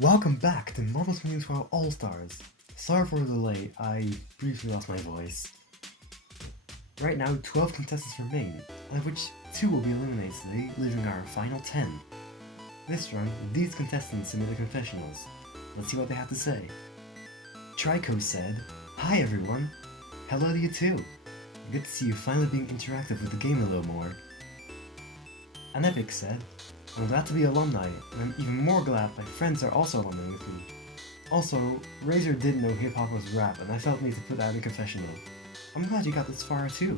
Welcome back to Marvel's MiniTWOW All-Stars. Sorry for the delay, I briefly lost my voice. Right now, 12 contestants remain, of which 2 will be eliminated today, leaving our final 10. This round, these contestants submitted confessionals. Let's see what they have to say. Trico said, "Hi everyone! Hello to you too! Good to see you finally being interactive with the game a little more." An Epic said, "I'm glad to be alumni, and I'm even more glad my friends are also alumni with me. Also, Razor didn't know hip-hop was rap, and I felt the need to put that in confessional. I'm glad you got this far too.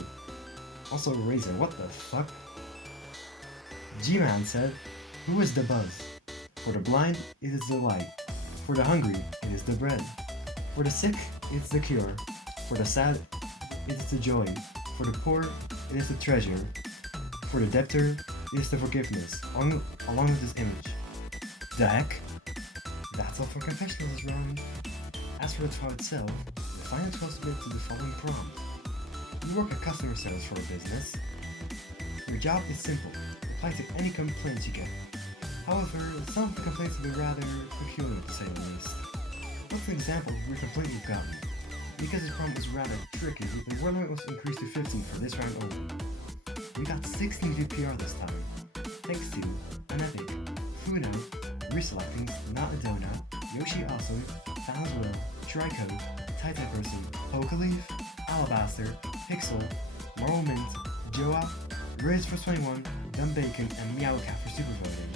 Also, Razor, what the fuck?" G-Man said, "Who is the buzz? For the blind, it is the light. For the hungry, it is the bread. For the sick, it's the cure. For the sad, it is the joy. For the poor, it is the treasure. For the debtor, it is the forgiveness, along with this image." The heck? That's all for confessionals this round. As for the trial itself, the final 12 submit to the following prompt. You work at customer service for a business. Your job is simple. Reply to any complaints you get. However, some of the complaints will be rather peculiar to say the least. What's an example of a weird complaint you've gotten? Because this prompt was rather tricky, the word limit was increased to 15 for this round only. We got 16 VPR this time, thanks to An Epic, Funo, Reselecting, Not a Donut, Yoshi Awesome, Thanos Will, Trico, Titan Person, Pokeleaf, Alabaster, Pixel, Marvel Mint, Joa, Riz for 21, Dumb Bacon, and Meow Cat for super voting.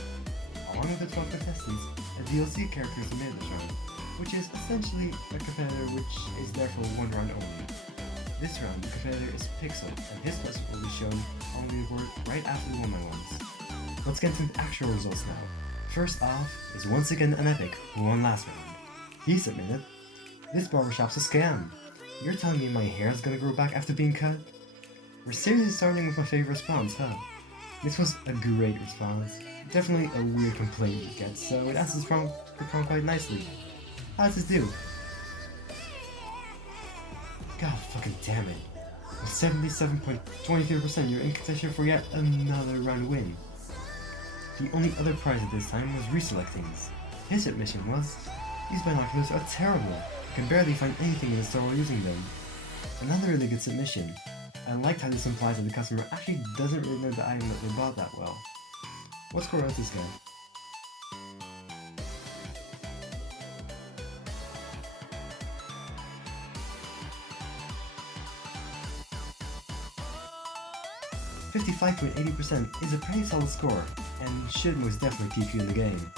Along with the 12 contestants, a DLC character is submitted this round, which is essentially a competitor which is there for one round only. This round, the competitor is Pixel, and his list will be shown on the board right after the 1x1s. Let's get into the actual results now. First off is once again An Epic, who won last round. He submitted, "This barbershop's a scam. You're telling me my hair is gonna grow back after being cut?" We're seriously starting with my favorite response, huh? This was a great response. Definitely a weird complaint you get, so it answers the prompt quite nicely. How does this do? God fucking damn it. With 77.23%, you're in contention for yet another round win. The only other prize at this time was Reselecting's. His admission was, "These binoculars are terrible. I can barely find anything in the store while using them." Another really good submission. I liked how this implies that the customer actually doesn't really know the item that they bought that well. What score was this guy? "55.80% is a pretty solid score, and should most definitely keep you in the game."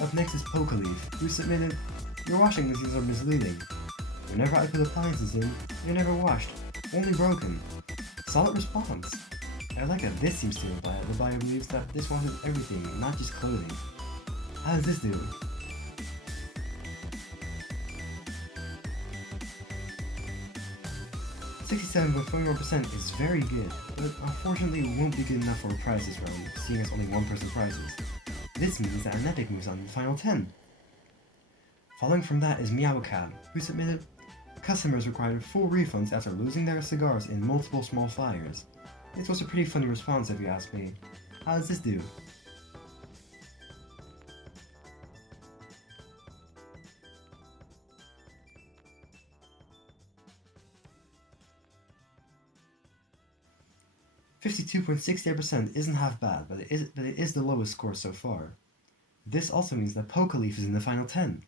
Up next is Pokeleaf, who submitted, "Your washing machines are misleading. Whenever I put appliances in, they're never washed, only broken." Solid response. I like that this seems to imply that the buyer believes that this washes everything, not just clothing. How does this do? "67.41% is very good, but unfortunately won't be good enough for a prize this round, seeing as only one person prizes. This means that An Epic moves on to the final 10. Following from that is Meowcat, who submitted, "Customers required full refunds after losing their cigars in multiple small fires." This was a pretty funny response if you ask me. How does this do? "52.68% isn't half bad, but it is the lowest score so far. This also means that Pokeleaf is in the final 10.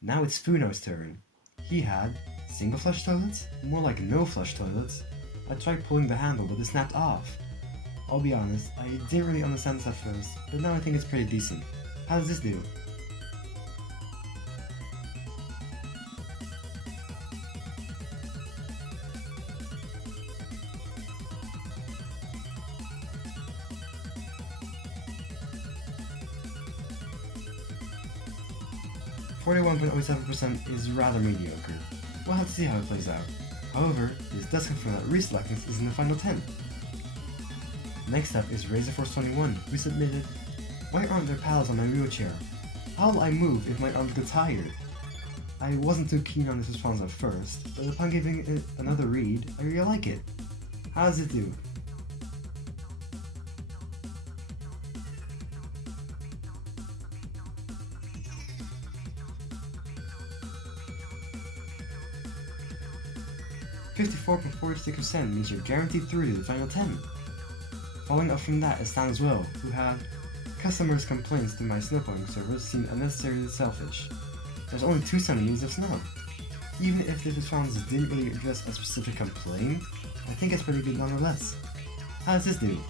Now it's Funo's turn. He had single flush toilets, more like no flush toilets. I tried pulling the handle, but it snapped off. I'll be honest, I didn't really understand this at first, but now I think it's pretty decent. How does this do?" "41.07% is rather mediocre. We'll have to see how it plays out. However, this does confirm that Reselecting is in the final 10. Next up is RazorForce21, who submitted, "Why aren't there paddles on my wheelchair? How will I move if my arms get tired?" I wasn't too keen on this response at first, but upon giving it another read, I really like it. How does it do? 54.46% means you're guaranteed through to the final 10. Following up from that is SansWell, who had customers' complaints to my snowboarding service seem unnecessarily selfish. There's only 2 centimeters of snow. Even if the response didn't really address a specific complaint, I think it's pretty good nonetheless. How does this do?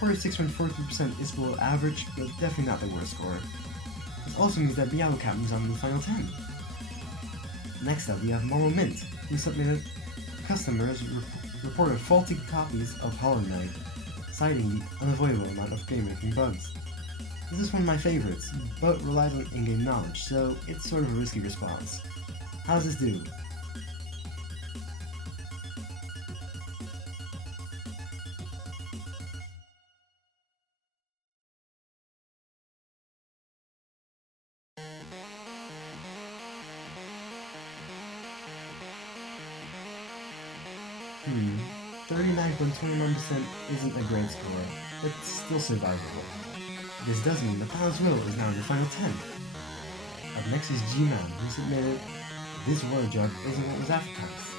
46.43% is below average, but definitely not the worst score. This also means that MiniTWOW moves on to the final 10. Next up, we have Moral Mint, who submitted customers reported faulty copies of Hollow Knight, citing the unavoidable amount of game-making bugs. This is one of my favorites, but relies on in-game knowledge, so it's sort of a risky response. How does this do? 39.21% isn't a great score, but still survivable. This does mean that SansWell is now in the final 10. Up next is G-Man, who submitted, "This water jug isn't what was advertised.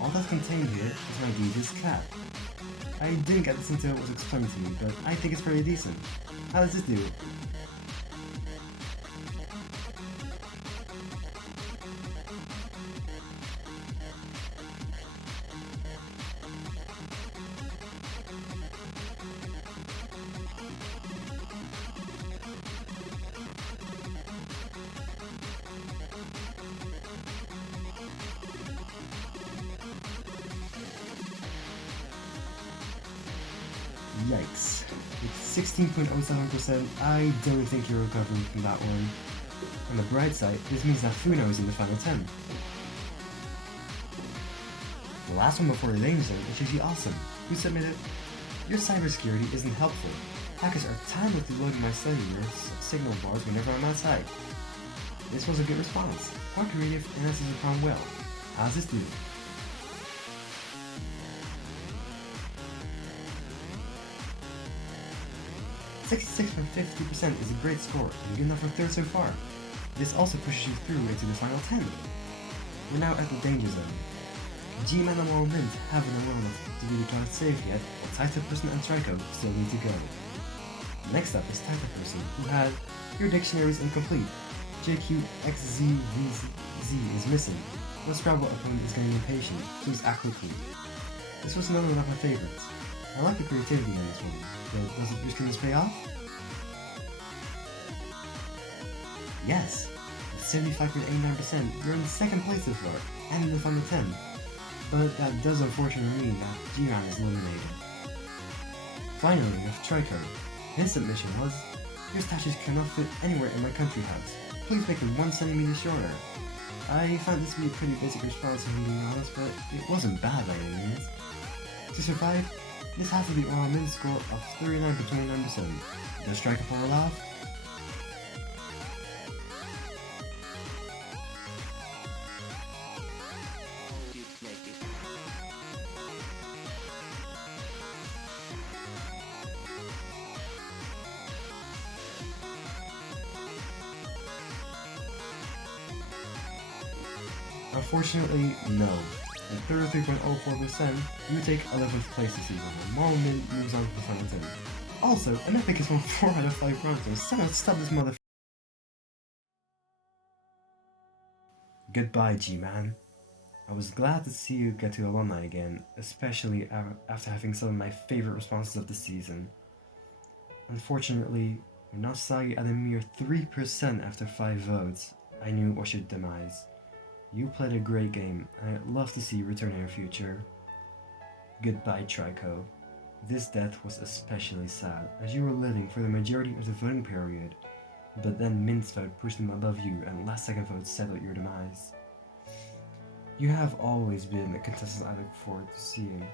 All that's contained here is my devious cat." I didn't get this until it was explained to me, but I think it's pretty decent. How does this do? Yikes. With 16.07%, I don't think you're recovering from that one. On the bright side, this means that Funo is in the final 10. The last one before the danger zone is usually awesome, who submitted, "Your cybersecurity isn't helpful. Hackers are timely loading my cellular signal bars whenever I'm outside." This was a good response. Quite creative and answers the problem well. How's this do? 66.50% is a great score and good enough for 3rd so far. This also pushes you through into the final 10. We're now at the danger zone. G-Man and Moral Mint haven't known enough to be declared safe yet, but Titan Person and Trico still need to go. Next up is Titan Person, who had, "Your dictionary is incomplete. JQXZVZ is missing. The Scrabble opponent is getting impatient. Please act quickly." This was another one of my favorites. I like the creativity in this one, but does your streams pay off? Yes! With 75.89%, you're in 2nd place so far, and in the final 10. But that does unfortunately mean that G-Man is eliminated. Finally, we have Trico. His submission was, "Your statues cannot fit anywhere in my country house. Please make them 1 centimeter shorter." I found this to be a pretty basic response if I'm being honest, but it wasn't bad by any means. To survive, this has to be Moral Mint's score of 39.29%. Does Trico fall off? Unfortunately, no. At 33.04%, you take 11th place this season, and Moral Mint moves on to the final 10. Also, an epic has won 4 out of 5 rounds, someone stop this mother. Goodbye, G-Man. I was glad to see you get to Alumni again, especially after having some of my favorite responses of the season. Unfortunately, when I saw you at a mere 3% after 5 votes, I knew it was your demise. You played a great game, and I'd love to see you return in the future. Goodbye, Trico. This death was especially sad, as you were living for the majority of the voting period, but then Mint's vote pushed him above you, and last-second votes settled your demise. You have always been a contestant I look forward to seeing,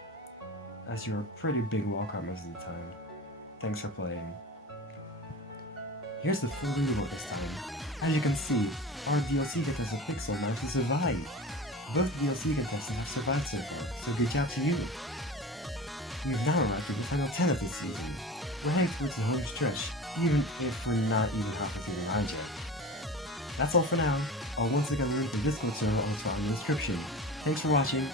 as you're a pretty big wildcard most of the time. Thanks for playing. Here's the full leaderboard this time. As you can see, our DLC contestant Pixel managed to survive. Both DLC contestants have survived so far, so good job to you! We've now arrived at the final 10 of this season. We're heading towards the home stretch, even if we're not even halfway through the ride yet. That's all for now. I'll once again link the Discord server also in the description. Thanks for watching,